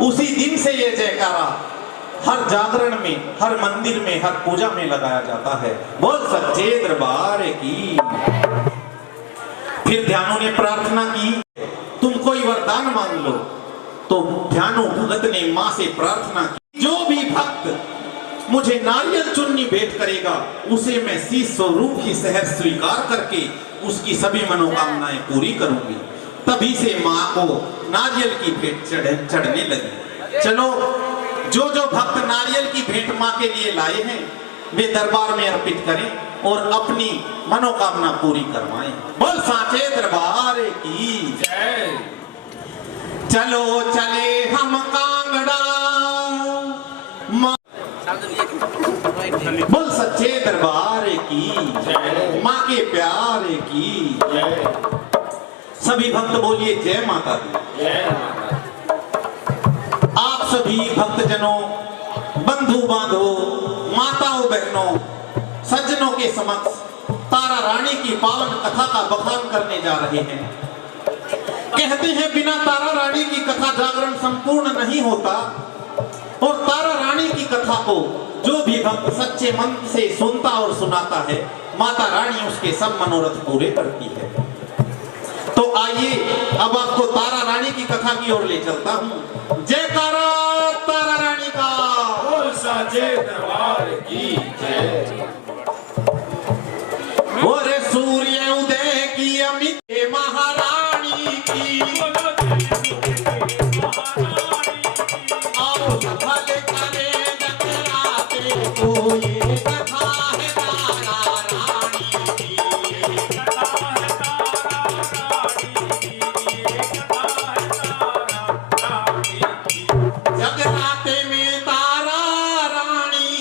उसी दिन से ये जयकारा हर जागरण में, हर मंदिर में, हर पूजा में लगाया जाता है। बोल सच्चे दरबार की। फिर ध्यानों ने प्रार्थना की, तुम कोई वरदान मांग लो। तो ध्यानो भगत ने मां से प्रार्थना की, जो भी भक्त मुझे नारियल चुन्नी भेंट करेगा उसे मैं शीश स्वरूप की शहर स्वीकार करके उसकी सभी मनोकामनाएं पूरी करूंगी। तभी से मां को नारियल की भेंट चढ़ने लगी। चलो, जो जो भक्त नारियल की भेंट मां के लिए लाए हैं वे दरबार में अर्पित करें और अपनी मनोकामना पूरी करवाएं। बोल सांचे दरबार की जय। चलो चले हम कांगड़ा, बोल सच्चे दरबार की जय, मां के प्यार की जय। सभी भक्त बोलिए जय माता दी। आप सभी भक्तजनों, बंधु बांधवों, माताओं बहनों, सज्जनों के समक्ष तारा रानी की पावन कथा का बखान करने जा रहे हैं। कहते हैं बिना तारा रानी की कथा जागरण संपूर्ण नहीं होता, और तारा रानी की कथा को जो भी भक्त सच्चे मन से सुनता और सुनाता है, माता रानी उसके सब मनोरथ पूरे करती है। तो आइए अब आपको तारा रानी की कथा की ओर ले चलता हूं। जयकारा तारा रानी का, बोल सांचे दरबार की जय। और सूर्य उदय की अमित महारानी की, आओ सफल करे जगराते को, ये कथा है तारा रानी की। जगराते में तारा रानी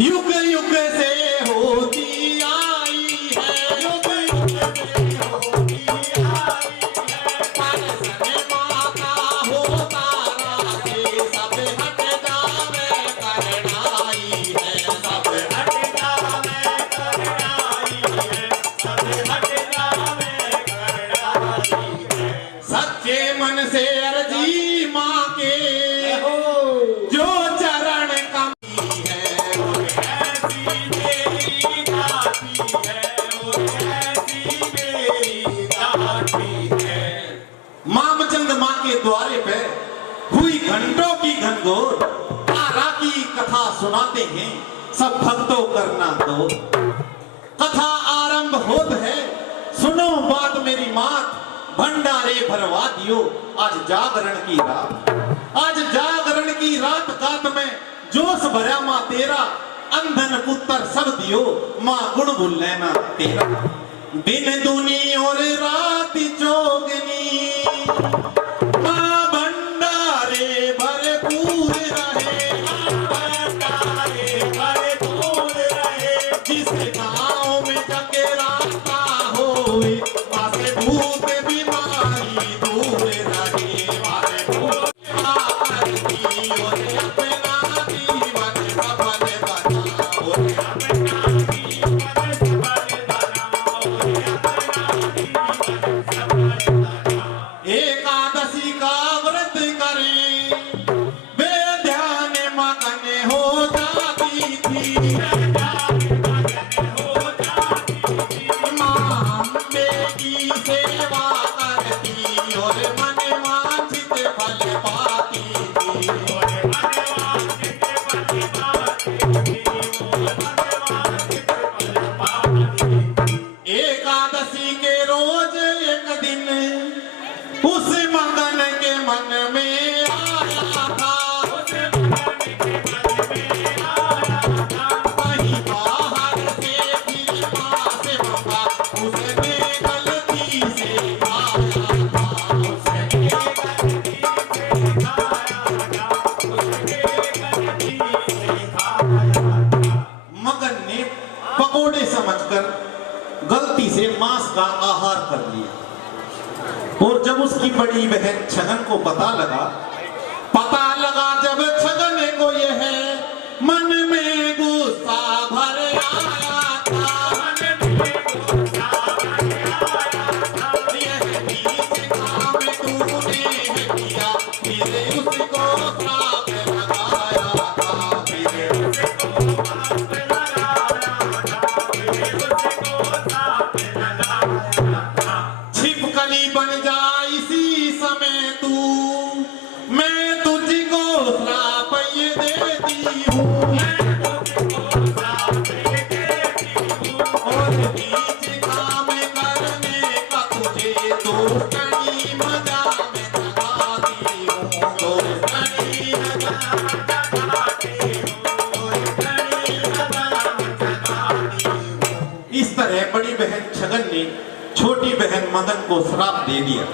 युग युग से होती आई है, युग युग से होती आई है। पर सने माता हो तारा के, सब हट जावे करनाई है, सब हट जावे करनाई है, सब हट जावे करनाई है। सच्चे मन से अर्जी मां के, जो चरण कमी है वो ऐसी मेरी दाती है, वो ऐसी मेरी दाती है। मामचंद मां के द्वारे पे हुई घंटों की घनघोर, तारा की कथा सुनाते हैं सब भक्तों करना दो। कथा आरंभ होत है, सुनो बात मेरी मात, भंडारे भरवा दियो आज जागरण की रात। आज जागरण की रात गात में जोश भरा मां तेरा, अंधन पुत्र सब दियो मां गुण भूल लेना तेरा। दिन दूनी और रात चौगनी, मां भंडारे भरपूर रहे, भंडारे भरपूर रहे। जिस गांव में जगराता होए, पासे भूत बीमारी दूर रहे, पासे भूत बीमारी और अपना जीवन सफल बनाओ, अपना जीवन सफल बनाओ, अपना जीवन सफल बनाओ। एकादशी का व्रत करें, वे ध्यान मगन हो जाती थी, सेवा करती और मन वांछित फल पाती थी, और मन वांछित फल पाती थी, और मन वांछित फल पाती थी। एकादशी के रोज एक दिन उस मगन के मन में आया था, उस मगन के मन में आया था। कहीं बाहर से फिर पास होगा, उसने पकोड़े समझकर गलती से मांस का आहार कर लिया। और जब उसकी बड़ी बहन छगन को पता लगा जब छगन को यह मन में गुस्सा भर आया था, मन में गुस्सा भर आया था। यह बीच काम तूने किया, फिर उसको श्राप लगाया था, फिर उसको श्राप लगाया था। छिपकली बन जा इसी समय तू, मैं तुझको श्राप ये देती हूँ, और नीच काम करने का तुझे दोस्तनी मजा में जगाती हूँ, दोस्तनी मजा में जगाती हूँ, दोस्तनी मजा में जगाती हूँ। इस तरह बड़ी बहन छगन ने छोटी बहन मदन को श्राप दे दिया।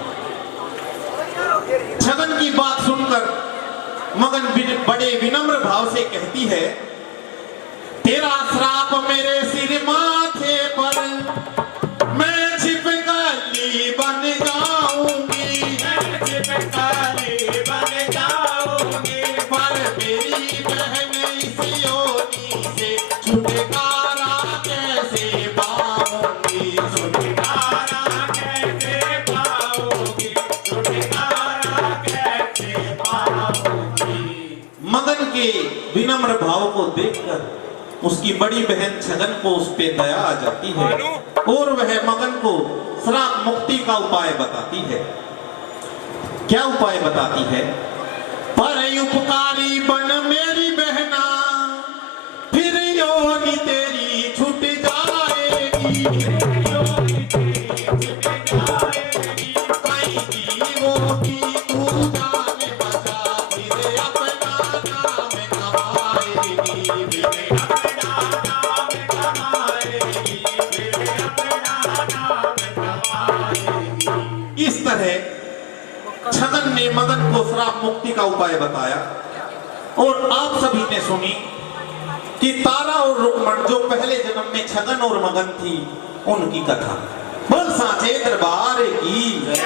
छगन की बात सुनकर मगन बड़े विनम्र भाव से कहती है, तेरा श्राप मेरे सिर माथे पर, मैं छिपकली बन जाऊंगी, छिपकली बन जाऊंगी, पर मेरी बहन इस योनि से छुटकारा कैसे पाऊंगी, छुटकारा कैसे पाऊंगी, छुटकारा कैसे पाऊंगी। मगन के विनम्र भाव को देखकर उसकी बड़ी बहन छगन को उस पे दया आ जाती है और वह मगन को श्राप मुक्ति का उपाय बताती है। क्या उपाय बताती है? पर उपकारी बन मेरी बहना, फिर योनि तेरी छूट जाएगी, योनि तेरी छूट जाएगी, कई जीवों की तू जान बचा, फिर अपना नाम कमाएगी, फिर अपना नाम कमाएगी, फिर अपना नाम कमाएगी। इस तरह छगन ने मगन को श्राप मुक्ति का उपाय बताया और आप सभी ने सुनी कि तारा और रुक्मण जो पहले जन्म में छगन और मगन थी उनकी कथा। बोल सांचे दरबार की जय,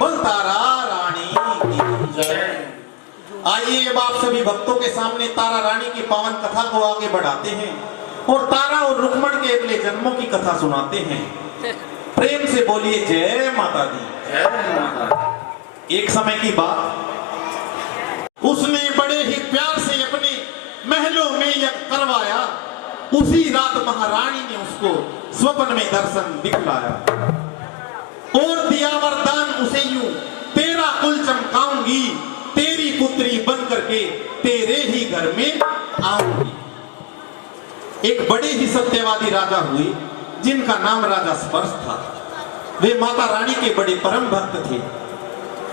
बोल तारा रानी की जय। आइए अब आप सभी भक्तों के सामने तारा रानी की पावन कथा को आगे बढ़ाते हैं और तारा और रुक्मण के अगले जन्मों की कथा सुनाते हैं। प्रेम से बोलिए जय माता दी, जय माता दी। एक समय की बात, उसने बड़े ही प्यार से अपने महलों में यज्ञ करवाया। उसी रात महारानी ने उसको स्वप्न में दर्शन दिखलाया और दिया वरदान उसे यूं, तेरा कुल चमकाऊंगी, तेरी पुत्री बन करके तेरे ही घर में आऊंगी। एक बड़े ही सत्यवादी राजा हुए जिनका नाम राजा स्पर्श था। वे माता रानी के बड़े परम भक्त थे।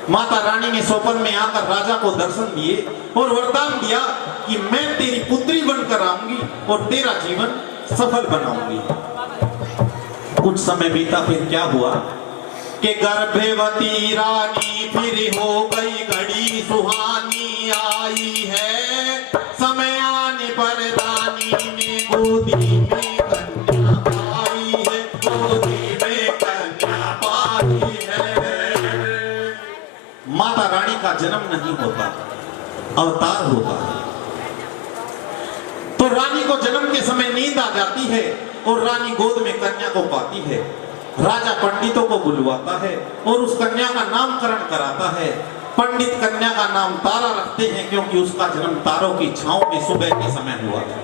माता रानी ने स्वप्न में आकर राजा को दर्शन दिए और वरदान दिया कि मैं तेरी पुत्री बनकर आऊंगी और तेरा जीवन सफल बनाऊंगी। कुछ समय बीता, फिर क्या हुआ कि गर्भवती रानी फिर हो गई घड़ी सुहानी आई है। समय आने पर रानी ने गोदी में कन्या पाई है, गोदी में कन्या पाई है। माता रानी का जन्म नहीं होता, अवतार होता है। तो रानी को जन्म के समय नींद आ जाती है और रानी गोद में कन्या को पाती है। राजा पंडितों को बुलवाता है और उस कन्या का नामकरण कराता है। पंडित कन्या का नाम तारा रखते हैं क्योंकि उसका जन्म तारों की छांव में सुबह के समय हुआ था।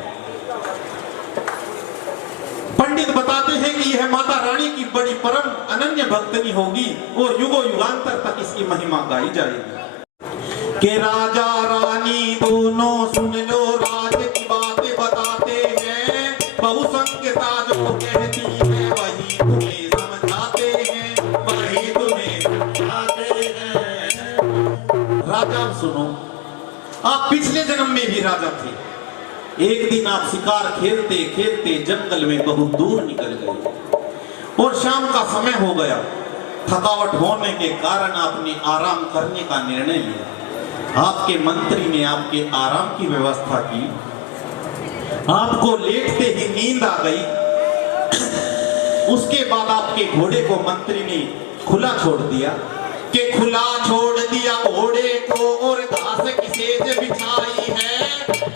पंडित बताते हैं कि यह माता रानी की बड़ी परम अनन्य भक्तनी होगी और युगों युगांतर तक इसकी महिमा गाई जाएगी। कि राजा रानी दोनों सुन लो, राज की बातें बताते हैं। बहुसंख्यता जो कहती है वही तुम्हें समझाते हैं, वही तुम्हें समझाते हैं। राजा सुनो, आप पिछले जन्म में भी राजा थे। एक दिन आप शिकार खेलते खेलते जंगल में बहुत दूर निकल गए और शाम का समय हो गया। थकावट होने के कारण आपने आराम करने का निर्णय लिया। आपके मंत्री ने आपके आराम की व्यवस्था की। आपको लेटते ही नींद आ गई। उसके बाद आपके घोड़े को मंत्री ने खुला छोड़ दिया कि खुला छोड़ दिया घोड़े को और घास की सेज बिछाई है।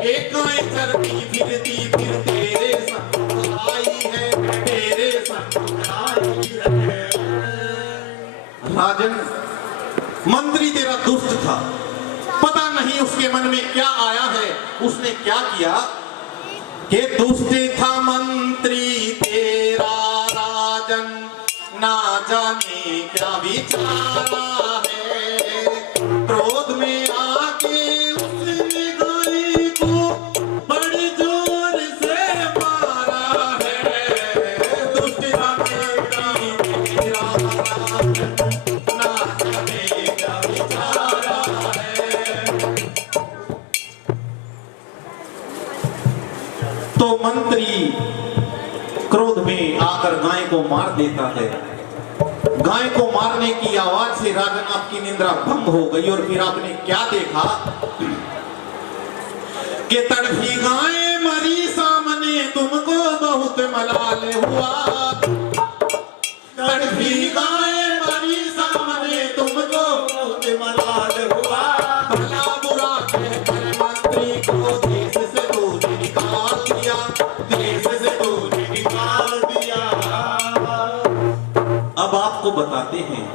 एक चरती फिरती फिर तेरे संग आई है, तेरे संग आई है। राजन, मंत्री तेरा दुष्ट था, पता नहीं उसके मन में क्या आया है, उसने क्या किया कि दुष्ट था मंत्री तेरा राजन, ना जाने क्या विचारा है। क्रोध में आके उसने गाय को बड़े जोर से मारा है। दुष्ट था मंत्री तेरा राजन, ना जाने क्या विचारा है। तो मंत्री क्रोध में आकर गाय को मार देता है। गाय को मारने की आवाज से राजन आपकी निद्रा भंग हो गई और फिर आपने क्या देखा कि तड़फी गाय मरी सामने तुमको बहुत मलाल हुआ। तड़फी गाय मरी सामने तुमको बहुत मलाल हुआ। भला बुरा कहकर मंत्री को देश से दूर निकाल दिया, देश से दूर निकाल दिया। अब आपको बताते हैं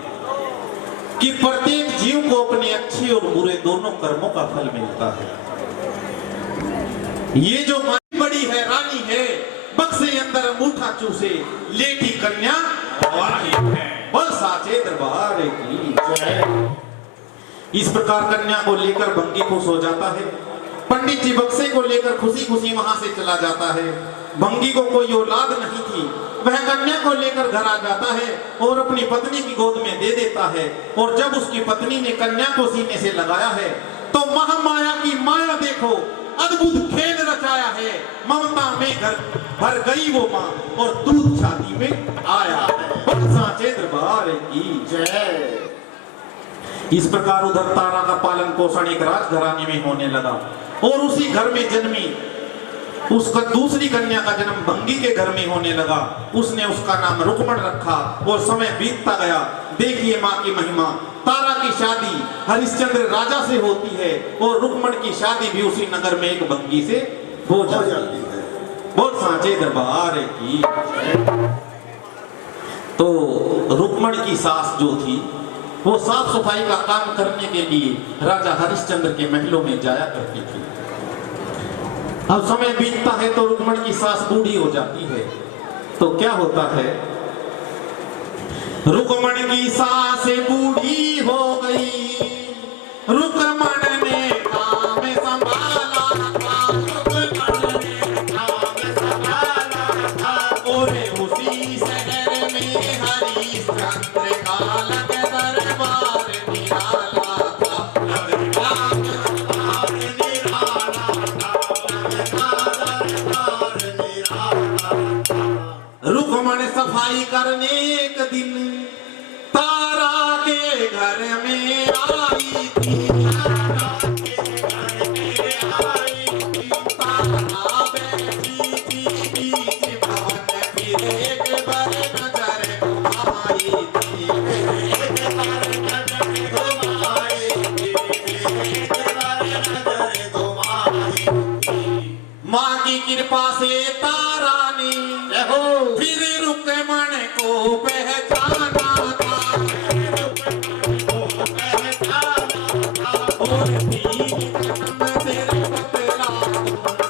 कि प्रत्येक जीव को अपने अच्छे और बुरे दोनों कर्मों का फल मिलता है। ये जो माई बड़ी है, रानी है, बक्से अंदर अंगूठा चूसे लेटी कन्या वाली है। बोल साचे दरबार की जय। इस प्रकार कन्या को लेकर भंगी खुश हो जाता है। पंडित जी बक्से को लेकर खुशी खुशी वहां से चला जाता है। भंगी को कोई औलाद नहीं थी, वह कन्या को लेकर घर आ जाता है और अपनी पत्नी की गोद में दे देता है। और जब उसकी पत्नी ने कन्या को सीने से लगाया है तो महामाया की माया देखो, अद्भुत खेल रचाया है। ममता में घर भर गई वो माँ और दूध छाती में आया है। साचे दरबार की जय। इस प्रकार उधर तारा का पालन पोषण एक राजघराने में होने लगा और उसी घर में जन्मी उसका दूसरी कन्या का जन्म भंगी के घर में होने लगा। उसने उसका नाम रुक्मण रखा और समय बीतता गया। देखिए माँ की महिमा। तारा की शादी हरिश्चंद्र राजा से होती है और रुक्मण की शादी भी उसी नगर में एक भंगी से हो जाती है। बहुत सांचे दरबार की। तो रुक्मण की सास जो थी वो साफ सफाई का काम करने के लिए राजा हरिश्चंद्र के महलों में जाया करती थी। अब समय बीतता है तो रुक्मण की सास बूढ़ी हो जाती है। तो क्या होता है, रुक्मण की सास बूढ़ी हो गई। रुक्मण ने काम संभाला था, रुक्मण ने काम संभाला था। और उसी शहर में हरिश्चंद्र का लग दरबार निराला था। रुक्मण सफाई करने एक दिन तारा के घर में आई थी। तारा बैठी थी बीच भवन, फिर एक बार नजर घुमाई थी। माँ की कृपा से तारा ने फिर रुक्मण को पहचाना था। और तेरे बतला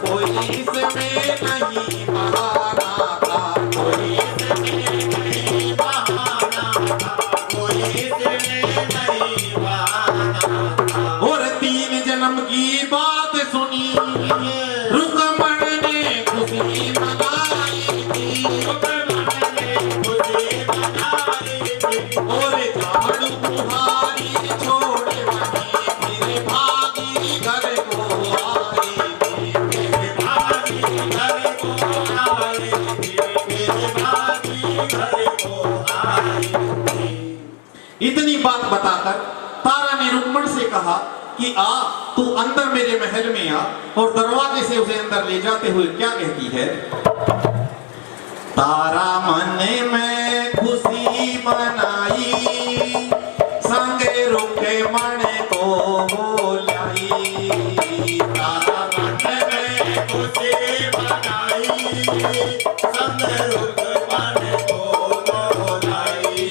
कोई इसमें नहीं बहाना था, कोई इसमें नहीं बहाना था, कोई इसमें नहीं बहाना था। और 3 जन्म की बात सुनी रुक्मण ने खुशी मनाई थी। और झाड़ू बुहारी छोड़ वहीं फिर भागी घर को आई थी। फिर भागी घर को आई थी, फिर भागी घर को आई थी। इतनी बात बताकर तारा ने रुक्मण से कहा कि आ तू अंदर मेरे महल में आ। और दरवाजे से उसे अंदर ले जाते हुए क्या कहती है, तारा मन में खुशी मनाई, संगे रुक्मण को बोलाई। तारा मन में खुशी मनाई, संगे रुक्मण को बोलाई।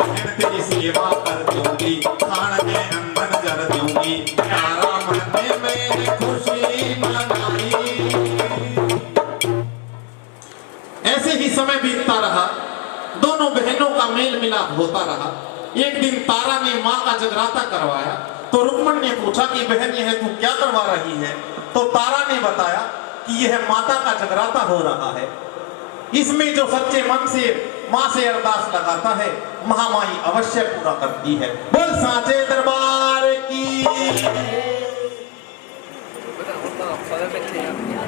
बहन तेरी सेवा कर दूंगी, खान में अंगन जर दूंगी। तारा मन में खुशी मनाई। ऐसे ही समय बीतता रहा, दोनों बहनों का मेल मिलाप होता रहा। एक दिन तारा ने माँ का जगराता करवाया तो रुक्मण ने पूछा कि बहन यह तू क्या करवा रही है? तो तारा ने बताया कि यह माता का जगराता हो रहा है। इसमें जो सच्चे मन से माँ से अरदास लगाता है महामाई अवश्य पूरा करती है। बोल साचे दरबार की।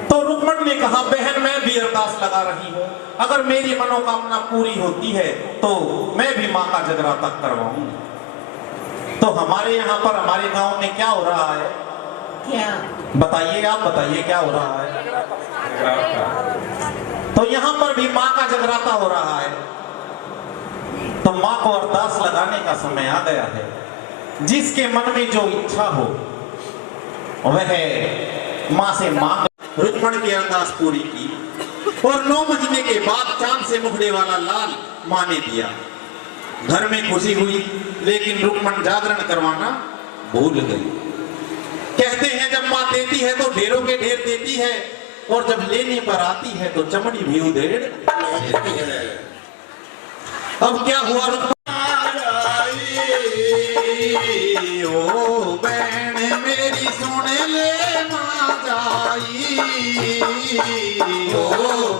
तो रुक्मण ने कहा बहन मैं भी अरदास लगा रही हूँ, अगर मेरी मनोकामना पूरी होती है तो मैं भी माँ का जगराता करवाऊंगी। तो हमारे यहाँ पर हमारे गांव में क्या हो रहा है? क्या बताइए, आप बताइए क्या हो रहा है? तो यहाँ पर भी माँ का जगराता हो रहा है। तो माँ को अरदास लगाने का समय आ गया है। जिसके मन में जो इच्छा हो वह माँ से मांग। रुक्मण की अरदास पूरी की और 9 महीने के बाद चांद से मुखड़े वाला लाल माँ ने दिया। घर में खुशी हुई, लेकिन रुक्मण जागरण करवाना भूल गई। कहते हैं जब माँ देती है तो ढेरों के ढेर देती है और जब लेने पर आती है तो चमड़ी भी उधेड़ देती है। अब क्या हुआ? ओ बहन मेरी सुन ले माँ जाई, ओ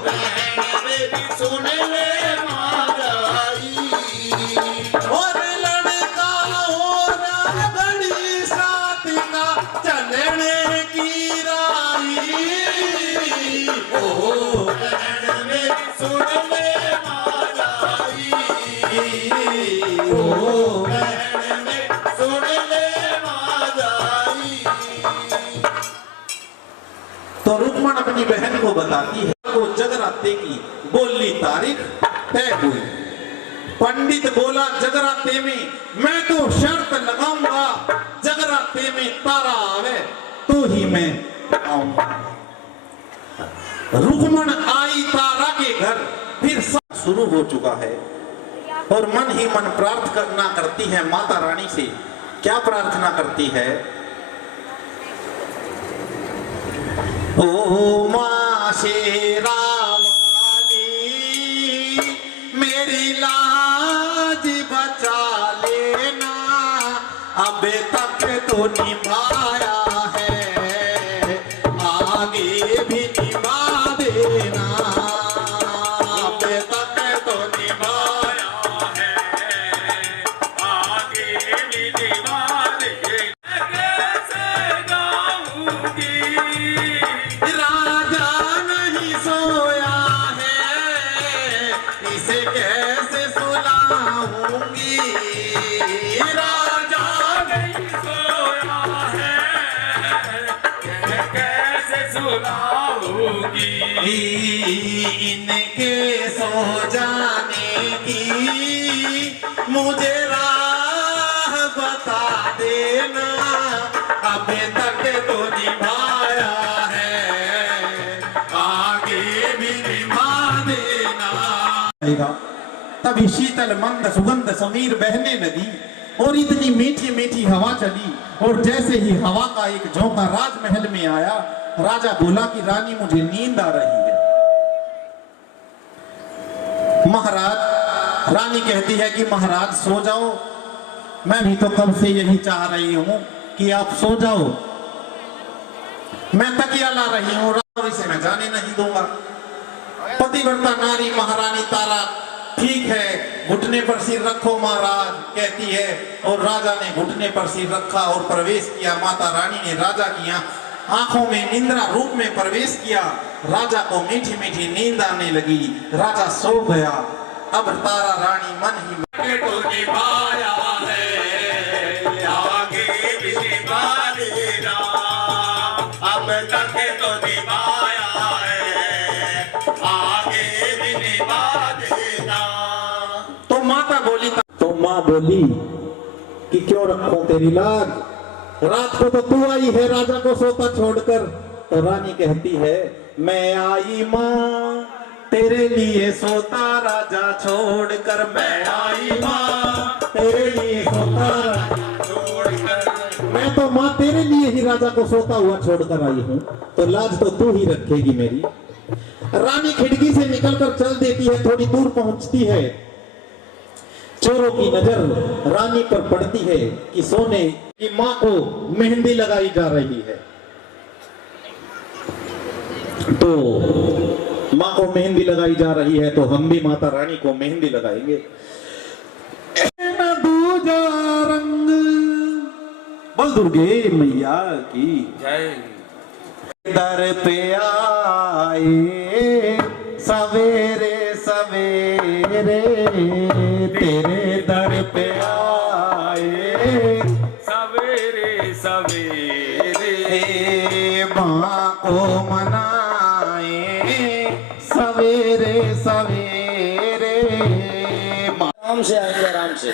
बहन मेरी सुन ले माँ जाई। और लड़का हो बड़ी साथ का चलने की राई, ओ बहन मेरी सुन ले माँ जाई, ओ बहन मेरी सुन ले माँ जाई। तो रुक्मण अपनी बहन को बताती है वो जगराते की बोली तारीख तय हुई। पंडित बोला जगराते में मैं तो शर्त लगाऊंगा, जगराते में तारा आवे तो ही मैं आऊंगा। रुक्मण आई तारा के घर, फिर सब शुरू हो चुका है और मन ही मन प्रार्थना करती है माता रानी से। क्या प्रार्थना करती है? ओ माँ शेरा वाली मेरी लाज बचा लेना, अब तक तो निभाया है आगे भी निभा देना, अब तक तो निभाया है आगे भी निभा देना। कैसे गाऊंगी राजा नहीं सोया है, इसे कैसे सुलाऊंगी, राजा नहीं सोया है, कैसे सुलाऊंगी। इनके सो जाने की मुझे राह बता देना, अब तक तो निभाया है आगे भी निभा देना। तभी शीतल मंद सुगंध समीर बहने लगी और इतनी मीठी मीठी हवा चली और जैसे ही हवा का एक झोंका राजमहल में आया, राजा बोला कि रानी मुझे नींद आ रही है। महाराज, रानी कहती है कि महाराज सो जाओ, मैं भी तो कब से यही चाह रही हूं कि आप सो जाओ, मैं तकिया ला रही हूँ, इसे मैं जाने नहीं दूंगा। पतिव्रता नारी महारानी तारा ठीक है घुटने पर सिर रखो महाराज कहती है और राजा ने घुटने पर सिर रखा और प्रवेश किया। माता रानी ने राजा की आंखों में निंद्रा रूप में प्रवेश किया। राजा को मीठी मीठी नींद आने लगी, राजा सो गया। अब तारा रानी मन ही मन तो निभाया है आगे भी निभा देना, अब तक तो निभाया है आगे भी निभा देना। तो माता बोली, तो माँ बोली कि क्यों रखो तेरी लाज, रात को तो तू आई है राजा को सोता छोड़कर। तो रानी कहती है मैं आई माँ तेरे लिए सोता राजा छोड़कर, मैं आई माँ तेरे लिए सोता राजा छोड़कर, मैं तो माँ तेरे लिए ही राजा को सोता हुआ छोड़कर आई हूँ, तो लाज तो तू ही रखेगी मेरी। रानी खिड़की से निकलकर चल देती है, थोड़ी दूर पहुंचती है, चोरों की नजर रानी पर पड़ती है कि सोने की माँ को मेहंदी लगाई जा रही है। तो माँ को मेहंदी लगाई जा रही है, तो हम भी माता रानी को मेहंदी लगाएंगे। दूजा रंग, बोल दुर्गे मैया की जय। दर पे आए सवेरे सवेरे, तेरे दर पे आए सवेरे सवेरे, माँ को मनाए सवेरे सवेरे। आराम से आएंगे, आराम से।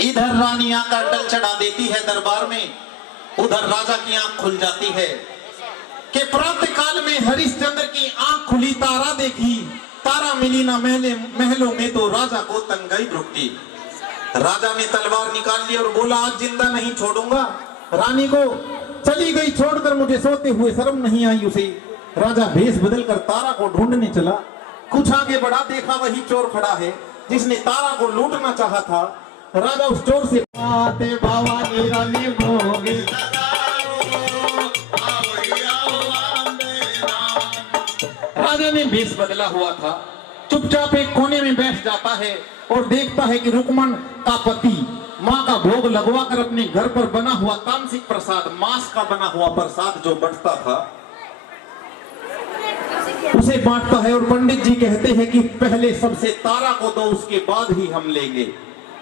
इधर रानी आकर डल चढ़ा देती है दरबार में, उधर राजा की आंख खुल जाती है कि प्रातः काल में हरिश्चंद्र की आंख खुली, तारा देखी, तारा मिली ना महलों में, तो राजा को तंगई रुकती। राजा ने तलवार निकाल ली और बोला आज जिंदा नहीं छोड़ूंगा। रानी को चली गई छोड़कर, मुझे सोते हुए शर्म नहीं आई उसे। राजा भेष बदलकर तारा को ढूंढने चला, कुछ आगे बढ़ा, देखा वही चोर खड़ा है जिसने तारा को लूटना चाहा था। राजा उस चोर से राजा ने भेष बदला हुआ था, चुपचाप एक कोने में बैठ जाता है और देखता है कि रुकमन का पति माँ का भोग लगवा कर अपने घर पर बना हुआ तामसिक प्रसाद, मांस का बना हुआ प्रसाद जो बंटता था, उसे बांटता है। और पंडित जी कहते हैं कि पहले सबसे तारा को दो, उसके बाद ही हम लेंगे।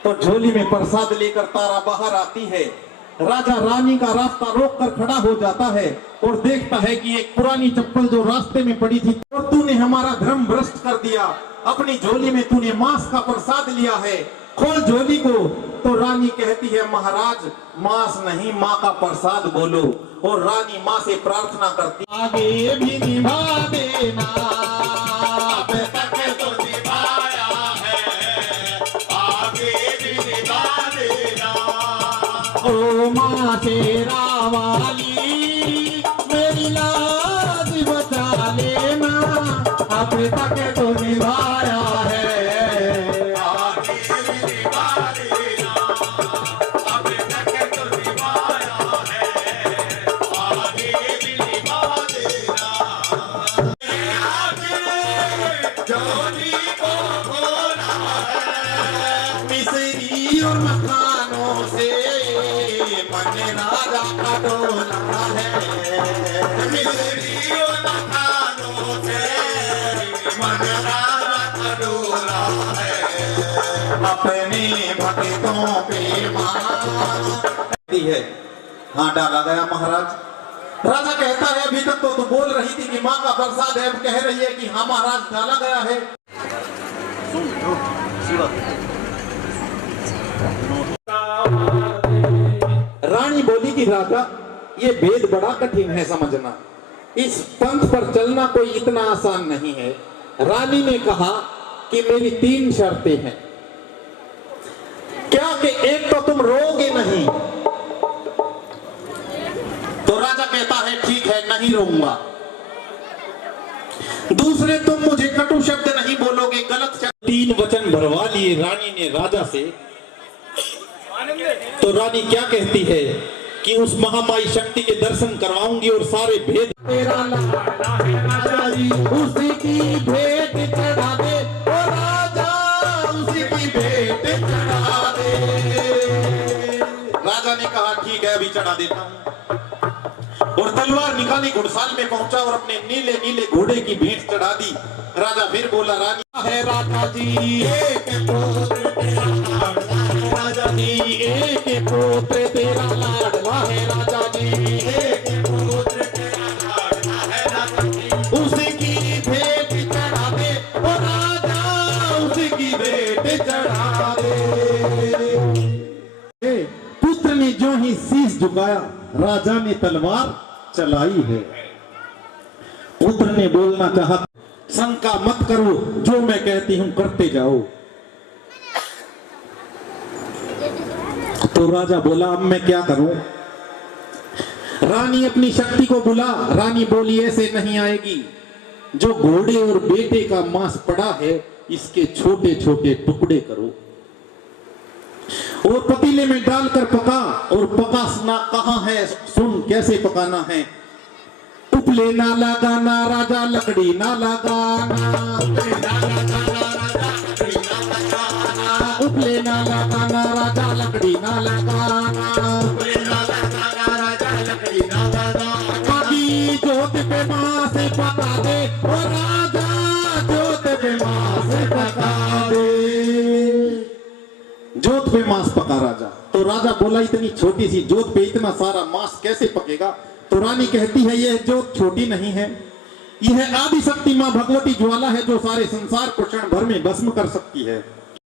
तो झोली में प्रसाद लेकर तारा बाहर आती है। राजा रानी का रास्ता रोक कर खड़ा हो जाता है और देखता है कि एक पुरानी चप्पल जो रास्ते में पड़ी थी, और तूने हमारा धर्म भ्रष्ट कर दिया, अपनी झोली में तूने मांस का प्रसाद लिया है, खोल झोली को। तो रानी कहती है महाराज मांस नहीं, माँ का प्रसाद बोलो। और रानी माँ से प्रार्थना करती, आगे भी निभा देना, अब तक तो निभाया है, आगे भी निभा देना। ओ माँ तेरा वाली मेरी लाज बचा लेना, अब तक तो निभाया है, मिसरी और मखानों से मन राजा का डोला है, मिसरी और मखानों से मन राजा का डोला है, अपने भक्तों पे मारती है। हाँ डाला गया महाराज। राजा कहता है अभी तक तो तू बोल रही थी कि माँ का प्रसाद है, अब कह रही है कि हाँ महाराज डाला गया है। रानी बोली कि राजा ये भेद बड़ा कठिन है समझना, इस पंथ पर चलना कोई इतना आसान नहीं है। रानी ने कहा कि मेरी 3 शर्तें हैं। क्या कि एक तो तुम रोगे नहीं। तो राजा कहता है ठीक है नहीं रोऊंगा। दूसरे तुम मुझे कटु शब्द नहीं बोलोगे, गलत शब्द। 3 वचन भरवा लिए रानी ने राजा से। तो रानी क्या कहती है कि उस महामाई शक्ति के दर्शन करवाऊंगी और सारे भेद तेरा लाडला है राजा जी, उसी की भेंट चढ़ा दे, ओ राजा उसी की भेंट चढ़ा दे। राजा ने कहा ठीक है अभी चढ़ा देता हूं, और तलवार निकाली, घुड़साल में पहुंचा और अपने नीले नीले घोड़े की भेंट चढ़ा दी। राजा फिर बोला रानी है राजा जी एक पुत्र तेरा लाडला है राजा जी, एक पुत्र तेरा लाडला है राजा जी, एक पुत्र तेरा लाडला है राजा जी, उसी की भेंट चढ़ा दे, ओ राजा उसी की भेंट चढ़ा दे। पुत्र ने जो ही शीश झुकाया, राजा ने तलवार चलाई है। पुत्र ने बोलना चाहा शंका मत करो, जो मैं कहती हूं करते जाओ। तो राजा बोला, अब मैं क्या करूं? रानी अपनी शक्ति को बुला। रानी बोली, ऐसे नहीं आएगी। जो घोड़े और बेटे का मांस पड़ा है, इसके छोटे छोटे टुकड़े करो और पतीले में डालकर पका। और पकाना कहां है, सुन कैसे पकाना है। उपले ना लगाना राजा, लकड़ी ना लगाना। उपले ना लगाना राजा, लकड़ी ना लगाना। आगी जोत पे मांस पका दे, ओ राजा जोत पे मांस पका दे। जोत पे मांस पका राजा। तो राजा बोला, इतनी छोटी सी जोत पे इतना सारा मांस कैसे पकेगा? तो रानी कहती है, यह जोत छोटी नहीं है, यह आदि शक्ति मां भगवती ज्वाला है, जो सारे संसार को क्षण भर में भस्म कर सकती है।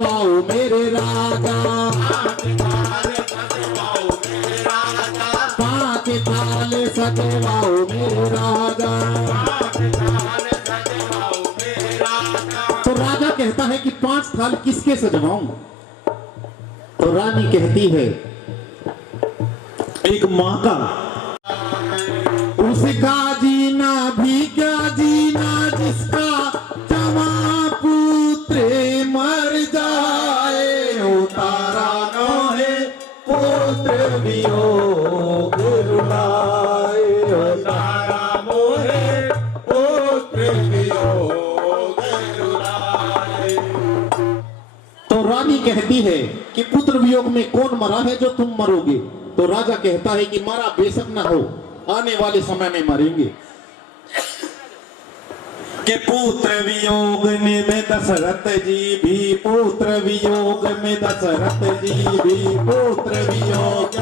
आओ मेरे राजा, पांच थाल सजवाओ मेरे राजा। तो राजा कहता है कि 5 थाल किसके सजवाऊं? तो रानी कहती है, एक मां का। उसका जीना भी क्या जीना, जिसका जवा पुत्र मर जाए। ओ तारा नोहे पुत्र वियोग रुलाए, ओ तारा मोहे पुत्र वियोग रुलाए। तो रानी कहती है कि पुत्र वियोग में कौन मरा है जो तुम मरोगे? तो राजा कहता है कि मरा बेशक न हो, आने वाले समय में मरेंगे। के पुत्र वियोग में दशरथ जी भी, पुत्र वियोग में दशरथ जी भी, पुत्र वियोग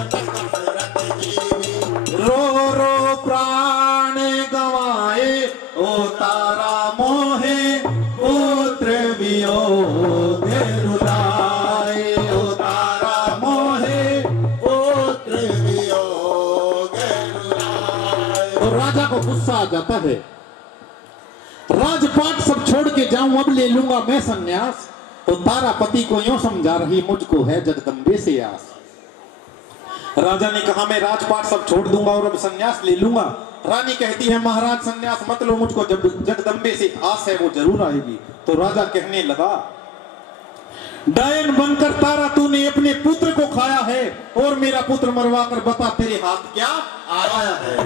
रो रो प्राण गवाए। ओ तारा मोहे पुत्र वियोग रुलाए, ओ तारा मोहे पुत्र वियोग रुलाए। तो राजा को गुस्सा आ जाता है, राजपाट सब छोड़ के जाऊं, अब ले लूंगा मैं सन्यास। तो तारापति को यूं समझा रही, मुझको है जगदम्बे से आस। राजा ने कहा, मैं राजपाट सब छोड़ दूंगा और अब सन्यास ले लूंगा। रानी कहती है, महाराज सन्यास मत लो, मुझको जब जगदम्बे से आस है, वो जरूर आएगी। तो राजा कहने लगा, डायन बनकर तारा तूने अपने पुत्र को खाया है और मेरा पुत्र मरवा कर बता तेरे हाथ क्या आया है।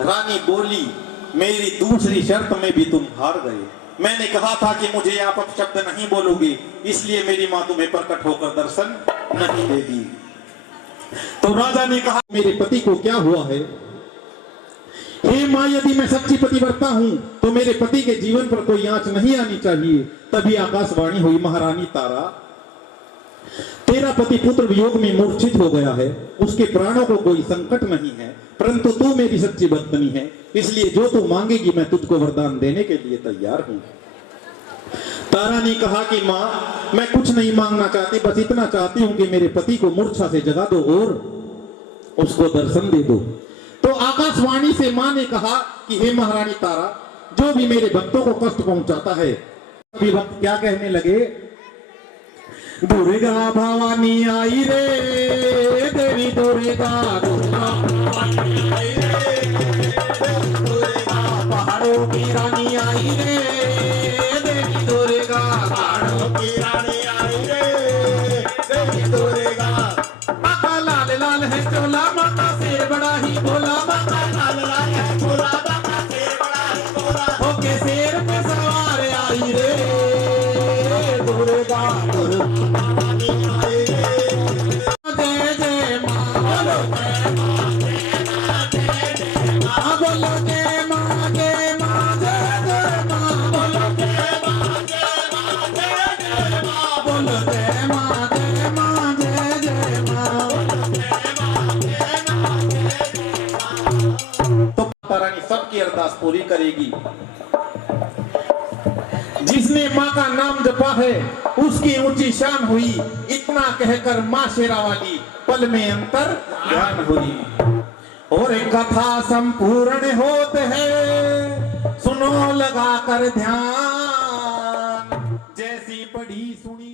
रानी बोली, मेरी दूसरी शर्त में भी तुम हार गए। मैंने कहा था कि मुझे आप अपशब्द नहीं बोलोगे, इसलिए मेरी मां तुम्हें प्रकट होकर दर्शन नहीं देगी। तो राजा ने कहा, मेरे पति को क्या हुआ है? हे मां, यदि मैं सच्ची पतिव्रता हूं तो मेरे पति के जीवन पर कोई आंच नहीं आनी चाहिए। तभी आकाशवाणी हुई, महारानी तारा, तेरा पति पुत्र वियोग में मूर्छित हो गया है, उसके प्राणों को कोई संकट नहीं है, परंतु तू मेरी सच्ची भक्तनी है, इसलिए जो तू मांगेगी मैं तुझको वरदान देने के लिए तैयार हूं। तारा ने कहा कि मां, मैं कुछ नहीं मांगना चाहती, बस इतना चाहती हूं कि मेरे पति को मूर्छा से जगा दो और उसको दर्शन दे दो। तो आकाशवाणी से मां ने कहा कि हे महारानी तारा, जो भी मेरे भक्तों को कष्ट पहुंचाता है, सभी भक्त क्या कहने लगे? दुर्गा भवानी आई रे, देवी दुर्गा दुर्गा आई रे, पहाड़ों की रानी आई रे, देवी दुर्गा पहाड़ों की रानी आई रे, देवी दुर्गा। माता लाल लाल है चोला, माता शेर बड़ा ही भोला, माता लाल लाल है चोला, माता शेर बड़ा ही भोला, होके शेर पे सवार आई रे, दुर्गा दुर्गा आई रे। जय जय मां, बोलो जय मां, बोलो जय मां, जय मां, जय जय मां, बोलो जय मां, जय मां, जय जय मां, बोलो जय मां, जय मां, जय जय मां, बोलो जय मां, जय मां, जय जय मां। तो माता रानी सबकी अरदास पूरी करेगी। जिसने मां का नाम जपा है उसकी ऊंची शान हुई, इतना कहकर मां शेरावाली पल में अंतर ध्यान हुई। और एक कथा संपूर्ण होते हैं, सुनो सुनो लगा कर ध्यान, जैसी पढ़ी सुनी